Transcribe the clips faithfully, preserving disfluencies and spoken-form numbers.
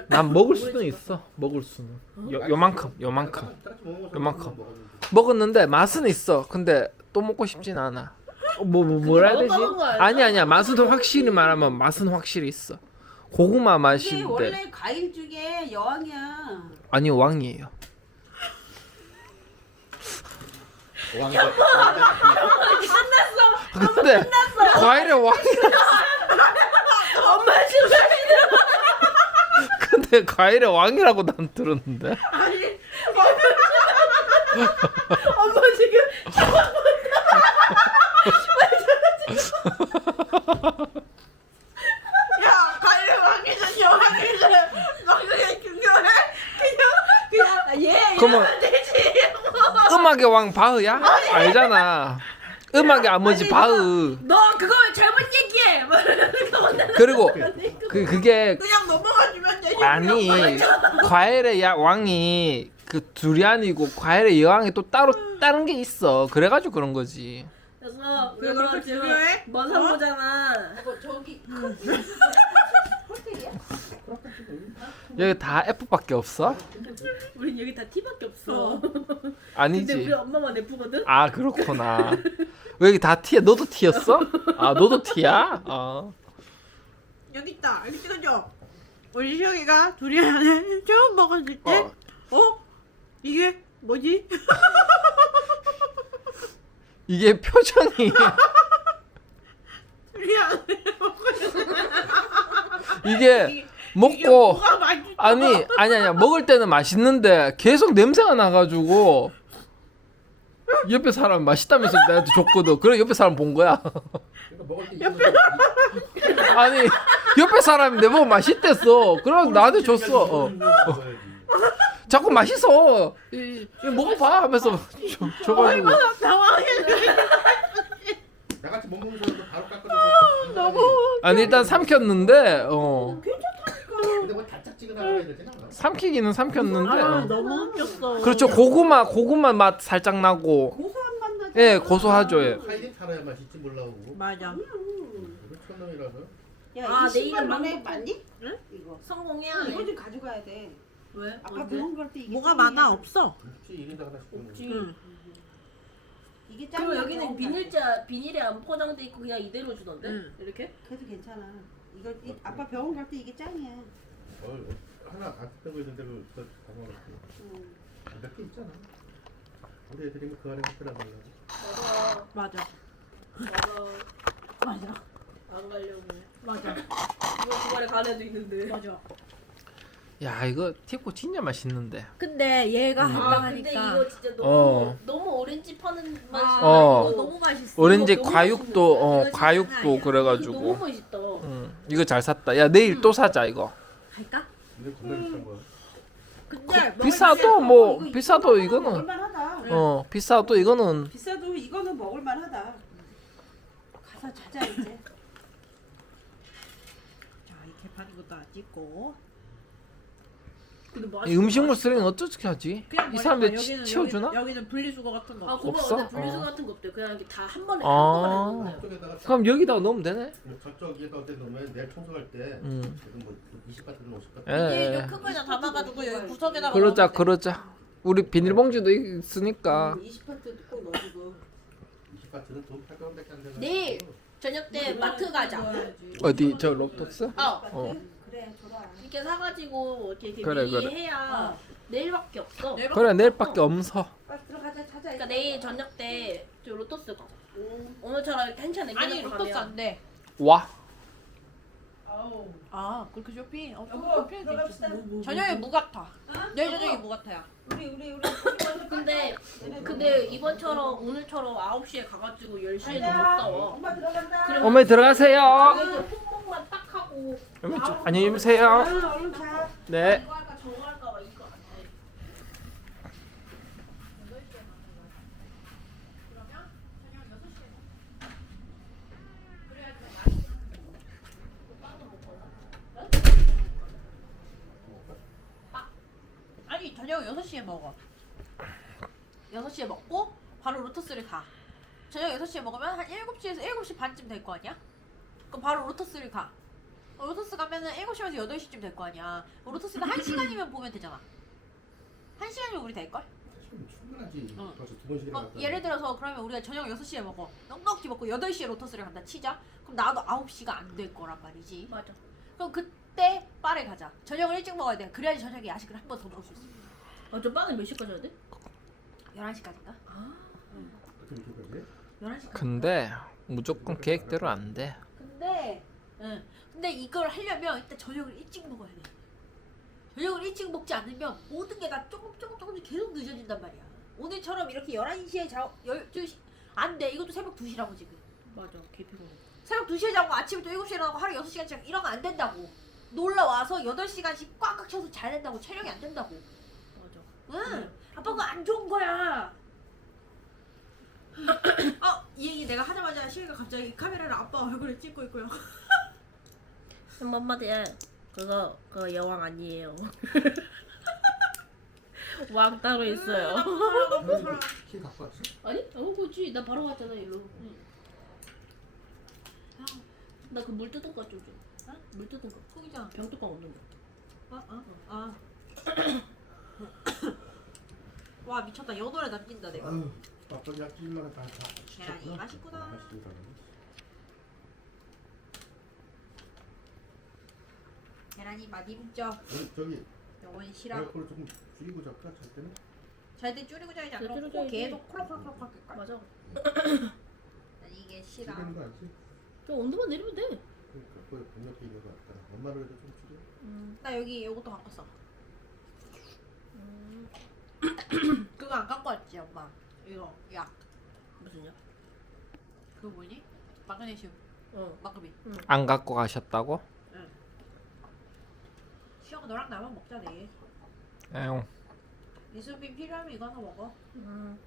난 먹을 수는 있어. 먹을 수는. 요 요만큼, 요만큼, 요만큼. 먹었는데 맛은 있어. 근데 또 먹고 싶진 않아. 뭐, 뭐 뭐라 해야 되지? 먹어본 거 아니야? 아니 아니야. 맛은 확실히 말하면 맛은 확실히 있어. 고구마 이게 맛인데 원래 과일 중에 여왕이야. 아니 왕이에요. 근데 과일의 왕이 엄마 지금 근데 과일의 왕이라고 난 들었는데. 아니 엄마 지금 야 과일 왕이든 여왕이든 너 그게 중요해? 그냥 그냥 얘 그러면 이러면 되지. 음악의 왕 바흐야? 알잖아. 음악의 아버지 바흐. 너 그거 잘못 얘기해. 뭐 그리고 그 그게 그냥 넘어가주면 되지. 아니 과일의 야, 왕이 그 두리안이고 과일의 여왕이 또 따로 다른 게 있어. 그래가지고 그런 거지. 그래서 왜 그거 그렇게 지금 중요해? 먼 상보잖아. 뭐 저기 호텔이야? 여기 다 F밖에 없어? 우린 여기 다 T밖에 없어. 근데 아니지. 우리 엄마만 F거든. 아 그렇구나. 왜 여기 다 T야? 너도 T였어? 아 너도 T야? 어. 여기 있다. 여기 찍어줘. 우리 시영이가 두리안을 처음 먹었을 때, 어. 어? 이게 뭐지? 이게 표정이 두리안을 이게 이게 먹고 뭐가 맛있어? 아니 아니 아니야 먹을 때는 맛있는데 계속 냄새가 나가지고 옆에 사람 맛있다면서 나한테 줬거든. 그래 옆에 사람 본 거야. 아니 옆에 사람이 내 보고 맛있댔어. 그럼 나한테 줬어. 어. 어. 자꾸 맛있어. 이, 이거 먹어봐 하면서 줘, 줘가지고. 당황했네. 나같이 먹는 사람도 바로 깎아줘서 너무 아니 일단 삼켰는데 어 근데 뭐 달짝지근하게 해야 되잖아. 삼키기는 삼켰는데 아, 어. 너무 웃겼어. 그렇죠. 고구마 고구마 맛 살짝 나고 고소한 맛 나잖아. 예 고소하죠. 예. 과일이 달아야 맛있지 몰라고. 맞아. 우리 천놈이라서. 야, 아, 이 내일은 신발 너네 망고- 맞니? 응? 이거. 성공이야. 이거 좀 가져가야 돼. 왜? 아까 뭔데? 병원 갈 때 이게 뭐가 짱이야. 많아? 없어. 없지 이린다 하나씩. 없지. 응. 이게 짱이야. 그리고 여기는 병원 갈 비닐자 비닐에 안 포장돼 있고 그냥 이대로 주던데. 응. 이렇게? 때. 그래도 괜찮아. 이거 이, 아빠 병원 갈 때 이게 짱이야. 어, 하나 안 쓰고 있는데 그거 담아놓고 응. 몇 개 있잖아. 우리 애들이 뭐그 안에 들어가려고. 맞아. 맞아. 맞아. 맞아. 안 가려고. 맞아. 이거 주말에 간 애도 있는데. 맞아. 야 이거 티코 진짜 맛있는데. 근데 얘가 음. 아 근데 한방하니까 이거 진짜 너무 어. 너무 오렌지 파는 맛이. 어. 이거 너무 맛있어. 오렌지 이거 너무 과육도 어 맛있는데? 이거 과육도 장난 아니야. 너무 그래가지고. 맛있다. 음 이거 잘 샀다. 야 내일 또 사자 이거. 갈까? 근데 겁나 비싼 거야. 근데 먹을 비싸도 때 뭐 이거 비싸도 이거 이거는 먹을만하다. 어 비싸도 이거는 비싸도 이거는 먹을만하다. 가서 자자 이제. 자, 이렇게 반이것도 안 찍고. 근데 이 맛있어. 음식물 쓰레기는 어떻게 하지? 그냥 이 사람들 버려. 치, 여기는- 치워주나? 여기는, 여기는 분리수거 같은 거 아 없어. 그거 없어? 근데 분리수거 어. 같은 거 없대. 그냥 이렇게 다 한 번에 아. 한꺼번에 넣는 거야. 저쪽에다가 그럼 여기다가 넣으면 되네. 저쪽에다 어디 놓으면 내일 청소할 때 음. 지금 뭐 이십 바트든 오십 바트. 예. 이게 큰 거에다 담아가지고 여기 구석에다가 그러자 넣으면 돼. 그러자. 우리 비닐봉지도 있으니까. 이십 파트 꼭 넣어주고. 이십 바트는 돈 팔 원밖에 안 되는. 내일 저녁 때 마트 가자. 어디 저 롭톡스? 어. 어. 그래 줘라. 이렇게 사가지고 이렇게, 이렇게 그래, 미리 그래. 해야 내일밖에 없어. 내일 그래 내일밖에 없어. 빨리 들어가자 자자. 그러니까 내일 저녁 때 저 로터스 가자. 응. 오늘처럼 이렇게 한참 내고 아니 로또스 안 돼. 와. 아 그렇게 쇼핑? 어, 여보, 쇼핑 들어갑시다. 저녁에 무 같아. 어? 내일 저녁에 무 같아요. 우리 우리 우리. 근데 근데 이번처럼 오늘처럼 아홉 시에 가가지고 열 시에 너무 싸워. 엄마 들어간다. 그럼- 어머니 들어가세요. 그래서 품목만 딱 하고 어머니 좀- 안녕히 계세요. 아, 얼른 자. 네. 이거 할까 저거 할까 막 이거 안 돼. 아니 저녁 여섯 시에 먹어. 여섯 시에 먹고 바로 로터스를 가. 저녁 여섯 시에 먹으면 한 일곱 시에서 일곱 시 반쯤 될 거 아니야? 그럼 바로 로터스를 가. 어, 로터스 가면은 일곱 시에서 여덟 시쯤 될 거 아니야. 어, 로터스는 한 시간이면 보면 되잖아. 한 시간이면 우리 될걸? 사실은 충분하지. 어. 벌써 두 번씩이나 어, 갔다. 예를 들어서 그러면 우리가 저녁 여섯 시에 먹어. 넉넉히 먹고 여덟 시에 로터스를 간다 치자. 그럼 나도 아홉 시가 안 될 거란 말이지. 맞아. 그럼 그때 바를 가자. 저녁을 일찍 먹어야 돼. 그래야지 저녁에 야식을 한 번 더 먹을 수 있어. 아, 저 빵은 몇 시까지 해야 돼? 열한 시까지인가? 아. 어떻게 이렇게 열한 시까지. 근데 무조건 계획대로 안 돼. 근데 응. 근데 이걸 하려면 일단 저녁을 일찍 먹어야 돼. 저녁을 일찍 먹지 않으면 모든 게 다 조금 조금 조금씩 계속 늦어진단 말이야. 오늘처럼 이렇게 열한 시에 자 열두 시 안 돼. 이것도 새벽 두 시라고 지금. 맞아. 개 피곤해. 새벽 두 시에 자고 아침에 또 일곱 시에 일어나고 하루 여섯 시간씩 이러면 안 된다고. 놀러 와서 여덟 시간씩 꽉꽉 채워서 자야 된다고. 촬영이 안 된다고. 맞아. 응. 아빠 그거 안 좋은 거야. 어, 이 얘기 내가 하자마자 시우가 갑자기 카메라를 아빠 얼굴에 찍고 있고요. 한 번만에 그거 그거 여왕 아니에요. 왕 따로 있어요. 해? 키 갖고 왔어? 아니? 어, 그렇지. 나 바로 갔잖아 일로. 나 그 물 뜯은 거 좀 줘. 어? 물 뜯은 거. 거기잖아. 병뚜껑 없는 거. 어? 어? 아. 와 미쳤다. 연어에 남긴다 내가. 아유, 밥도 약 찔러라 다 다. 계란이 맛있구나. 맛있구나. 계란이 맛있죠. 저기 저기 요건 시라. 에어컨을 조금 줄이고 잡까 잘 때는? 잘때 줄이고 자야지 안 네, 그러고 줄여줘야지. 계속 콜록콜록콜록 할 거야. 맞아. 난 이게 시라. 줄이는 거 알지? 저 온도만 내리면 돼. 그러니까 거의 동력이 있는 거 같다. 엄마를 해도 좀 줄여. 음. 나 여기 요것도 갖고 써. 음. 그거 안 갖고 왔지 엄마. 이거 약. 무슨 약? 그거 뭐니? 마그네슘. 어. 마그비. 안 갖고 가셨다고? 시영아 너랑 나만 먹자 내일. 에용. 이수빈 필요하면 이거 하나 먹어. 음.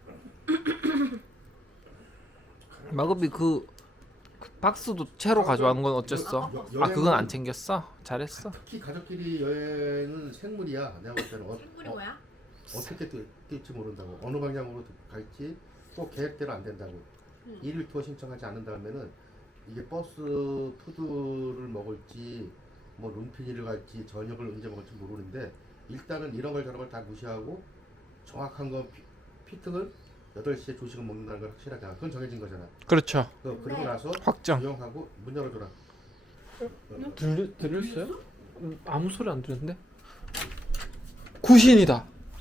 마급이 그, 그 박스도 채로 가져간 건 어쨌어? 아 그건 안 챙겼어? 잘했어. 특히 가족끼리 여행은 생물이야. 내가 볼 때는 어, 생물이 어, 뭐야? 어떻게 뛸- 뛸지 모른다고. 어느 방향으로 갈지 또 계획대로 안 된다고. 응. 일일 투어 신청하지 않는다면은 이게 버스 푸드를 먹을지 뭐 룸피니를 갈지 저녁을 언제 먹을지 모르는데 일단은 이런 걸 저런 걸 다 무시하고 정확한 거 피, 피팅을 여덟 시에 조식을 먹는다는 걸 확실하잖아. 그건 정해진 거잖아. 그렇죠. 그, 그러고 나서 확정. 조용하고 문 열어줘라. 들리, 들렸어요? 음, 아무 소리 안 들렸는데? 구신이다.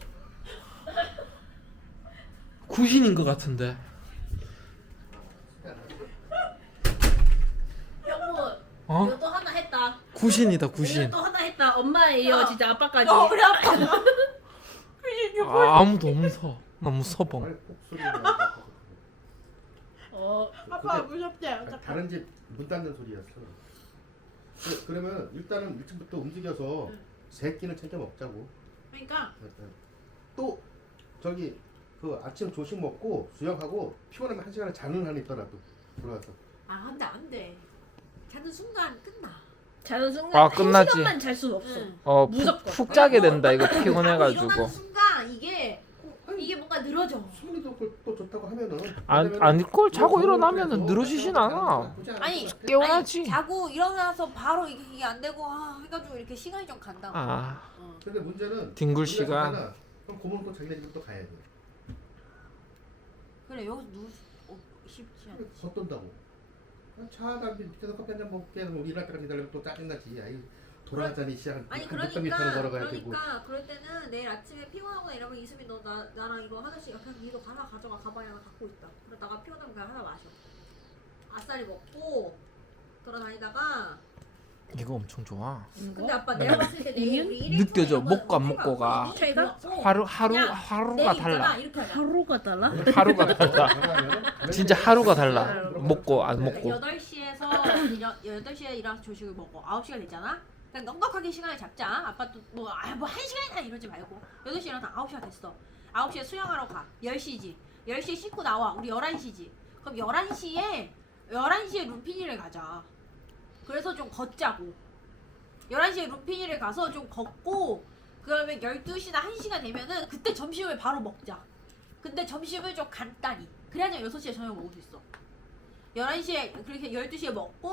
구신인 것 같은데. 형부 어? 이거 또 하나 했다. 구신이다 구신. 이거 또 하나 했다. 엄마예요. 진짜 아빠까지. 어 우리 아빠. 아, 아무도 없어. 너무 서봉. 아니, 꼭 소리가 나. 어. 아빠 그게 무섭지? 다- 어떡해? 다른 집 문 닫는 소리였어. 그, 그러면 일단은 일찍부터 움직여서 세 끼는 챙겨 먹자고. 그러니까 또 저기 그 아침 조식 먹고 수영하고 피곤하면 한 시간을 자는 한이 있더라도 들어가서. 아 근데 안 돼. 자는 순간 끝나. 자는 순간 아, 한 끝나지. 시간만 잘 수 없어. 응. 어, 무조건. 푹, 푹 자게 된다. 이거 자고 피곤해가지고. 일어나는 순간 이게 이게 뭔가 늘어져. 수분이도 그걸 또 좋다고 하면은. 안, 아니 걸 자고 일어나면은 늘어지진 않아. 아니 깨어나지. 아니, 자고 일어나서 바로 이게, 이게 안 되고 아, 해가지고 이렇게 시간이 좀 간다. 아, 어. 근데 문제는 뒹굴 우리가 시간. 가잖아. 그럼 고모는 또 자기네 집으로 또 가야 돼. 그래 여기서 누울 수 어, 쉽지 않아. 헛돈다고. 차 담비 밑에서 커피 한잔 먹게 하면 우리 일할 때까지 기다리면 또 짜증나지. 아이 돌아다니 시간 아니 한 몇백 그러니까 미터는 걸어가야 되고. 그러니까 그럴 때는 내일 아침에 피곤하거나 이러면 이수빈 너 나 나랑 이거 하나씩 그냥 니도 하나 가져가 가방에 하나 갖고 있다. 그러다가 피곤하면 그냥 하나 마셔. 아싸리 먹고 돌아다니다가 이거 엄청 좋아. 근데 아빠 내가 봤을 때 내일 우리 일일 느껴져. 투어 먹고 안 이거는 먹고가. 우리 차이가? 먹고 하루 하루 그냥 하루가 내일 있잖아, 달라. 이렇게 하자. 하루가 달라? 하루가 달라. 진짜 하루가 달라. 먹고 안 먹고. 여덟 시에서 여덟 시에 일어나서 조식을 먹어. 아홉 시가 됐잖아. 그냥 넉넉하게 시간을 잡자. 아빠 또뭐아뭐 한 시간이나 이러지 말고. 여덟 시에 일어나서 아홉 시가 됐어. 아홉 시에 수영하러 가. 열 시지. 열 시에 씻고 나와. 우리 열한 시지. 그럼 열한 시에 열한 시에 룸피니를 가자. 그래서 좀 걷자고. 열한 시에 룸피니를 가서 좀 걷고 그러면 열두 시나 한 시가 되면은 그때 점심을 바로 먹자. 근데 점심을 좀 간단히. 그래야지 여섯 시에 저녁 먹을 수 있어. 열한 시에 그렇게 열두 시에 먹고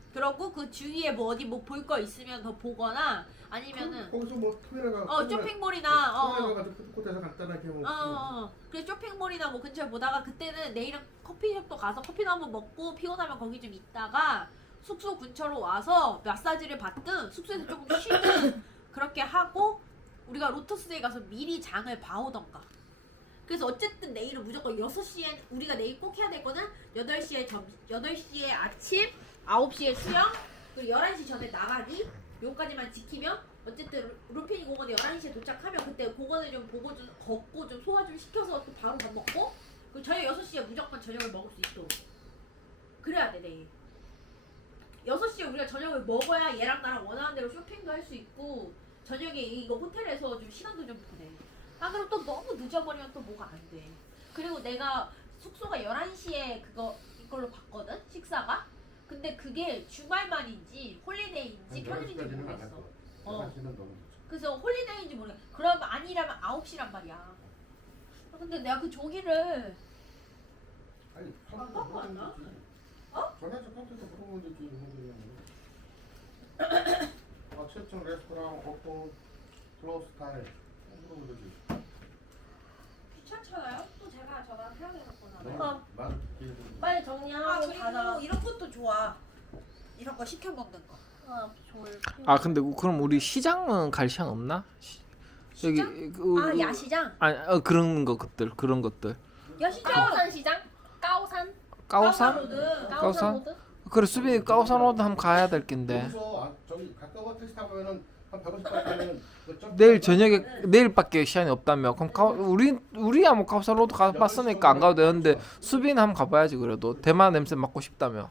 그러고 그 주위에 뭐 어디 뭐 볼 거 있으면 더 보거나 아니면은 거기서 뭐 카메라가 어 쇼핑몰이나 어, 어. 카메라 가지고 푸드코트에서 간단하게 뭐 어, 어, 어. 그래서 쇼핑몰이나 뭐 근처에 보다가 그때는 내일은 커피숍도 가서 커피도 한번 먹고 피곤하면 거기 좀 있다가 숙소 근처로 와서 마사지를 받든 숙소에서 조금 쉬든 그렇게 하고 우리가 로터스에 가서 미리 장을 봐오던가. 그래서 어쨌든 내일은 무조건 여섯 시에 우리가 내일 꼭 해야 될 거는 여덟 시에 점 여덟 시에 아침, 아홉 시에 수영, 그리고 열한 시 전에 나가기 요까지만 지키면 어쨌든 루- 루피니 공원에 열한 시에 도착하면 그때 공원을 좀 보고 좀 걷고 좀 소화 좀 시켜서 또 바로 밥 먹고 그리고 저녁 여섯 시에 무조건 저녁을 먹을 수 있도록 그래야 돼 내일 여섯 시에 우리가 저녁을 먹어야 얘랑 나랑 원하는 대로 쇼핑도 할 수 있고 저녁에 이거 호텔에서 좀 시간도 좀 보내 아 그럼 또 너무 늦어버리면 또 뭐가 안돼 그리고 내가 숙소가 열한 시에 그거 이걸로 봤거든 식사가 근데 그게 주말만인지 홀리데이인지 평일인지 모르겠어 어. 열한 시는 너무 늦죠. 그래서 홀리데이인지 모르겠어. 그럼 아니라면 아홉 시란 말이야. 아, 근데 내가 그 조기를 아니 안 갖고 왔나? 어? 전화해서 컴퓨터 물어보면 되지 무슨 소리야. 아 최종 레스토랑 오픈 클로스 타임 물어보면 되지. 귀찮잖아요. 또 제가 전화 해야 되겠구나. 너무 말 듣기 빨리 정리하고 아 가자. 그리고 이런 것도 좋아. 이런 거 시켜 먹는 거. 아, 졸. 아 근데 그럼 우리 시장은 갈 시간 없나? 시- 여기 시장? 그, 아 야시장. 아니 어, 그런 거 것들 그런 것들 야시장. 까오산 시장? 까오산? 까오산? 로드. 까오산? 로드? 그래 수빈이 까오산 로드 한번 가야 될 낀데 여기서 아, 저기 가까워 택시 타고 가면은 한 백오십 분 가면은 그 점프 내일 저녁에 내일밖에 시간이 없다며 그럼 까 우리 우리야 뭐 까오산 로드 가봤으니까 안 가도 되는데 수빈이 한번 가봐야지 그래도 대만 냄새 맡고 싶다며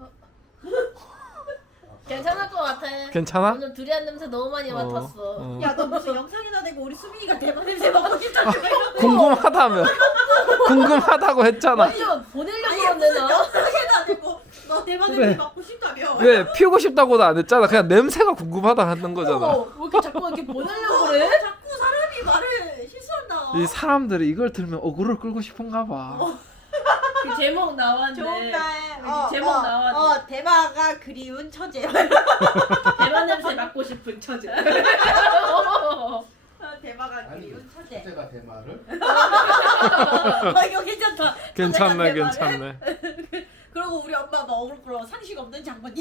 괜찮을 것 같아. 괜찮아? 오늘 두리안 냄새 너무 많이 어, 맡았어. 어. 야 너 무슨 영상이나 내고 우리 수빈이가 대만 냄새 맡고 싶다고 궁금하다며 궁금하다고 했잖아 완전 보내려고 그러는데 나. 영상이나 내고 너 대만 그래. 냄새 맡고 싶다며. 왜 피우고 싶다고도 안 했잖아 그냥 냄새가 궁금하다 하는 거잖아 어, 왜 이렇게 자꾸 이렇게 보내려고 그래? 자꾸 사람이 말을 실수한다. 이 사람들이 이걸 들으면 어그로를 끌고 싶은가 봐 그 제목 나왔네. 좋은데. 여기 제목 나왔네. 어 대마가 그리운 처제. 대만 냄새 맡고 싶은 처제. 어, 대마가 아니 그리운 처제. 첫째가 대마를 어 이거 괜찮다. 괜찮네 대마를. 괜찮네 그리고 우리 엄마 막 어그로 끌어 상식 없는 장모님.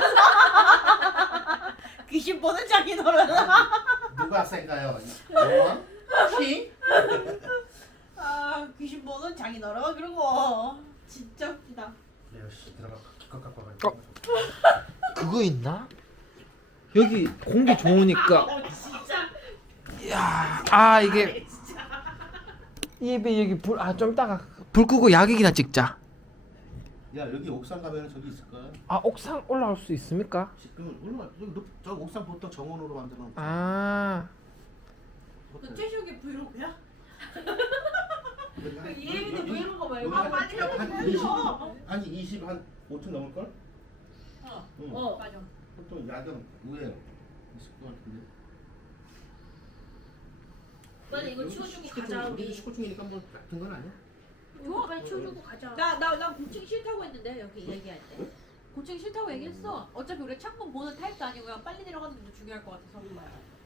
귀신 보는 장인어른. 누가 센가요? 여왕? 킹? 아 귀신 보는 장인어른. 그리고 진짜 웃기다. 역시 들어가 기껏 갖고 와가지고 어. 그거 있나? 여기 공기 좋으니까 어 진짜. 야, 아 이게 입에 여기 불 아 좀 이따가 불 끄고 약이나 찍자 야 여기 옥상 가면은 저기 있을 거야. 아 옥상 올라올 수 있습니까? 지금 올라 여기 높- 저 옥상 보통 정원으로 만드는 아 그 최시욱이 브이로그야? 그 이혜민이 브이로그 말고 한, 빨리 한 이십, 한 이십, 한 오 층 넘을 걸? 어. 응. 어. 맞아. 보통 야경 위에 있을 것 같은데. 빨리 이거 치워주고 가자 우리. 십구 층이니까 뭐 같은 건 아니야? 좋아 빨리 치워주고 가자. 나나나 고치기 싫다고 했는데 여기 얘기할 때. 고치기 싫다고 얘기했어. 어차피 우리 창문 보는 타입도 아니고요. 빨리 내려가는 게 중요할 것 같아서.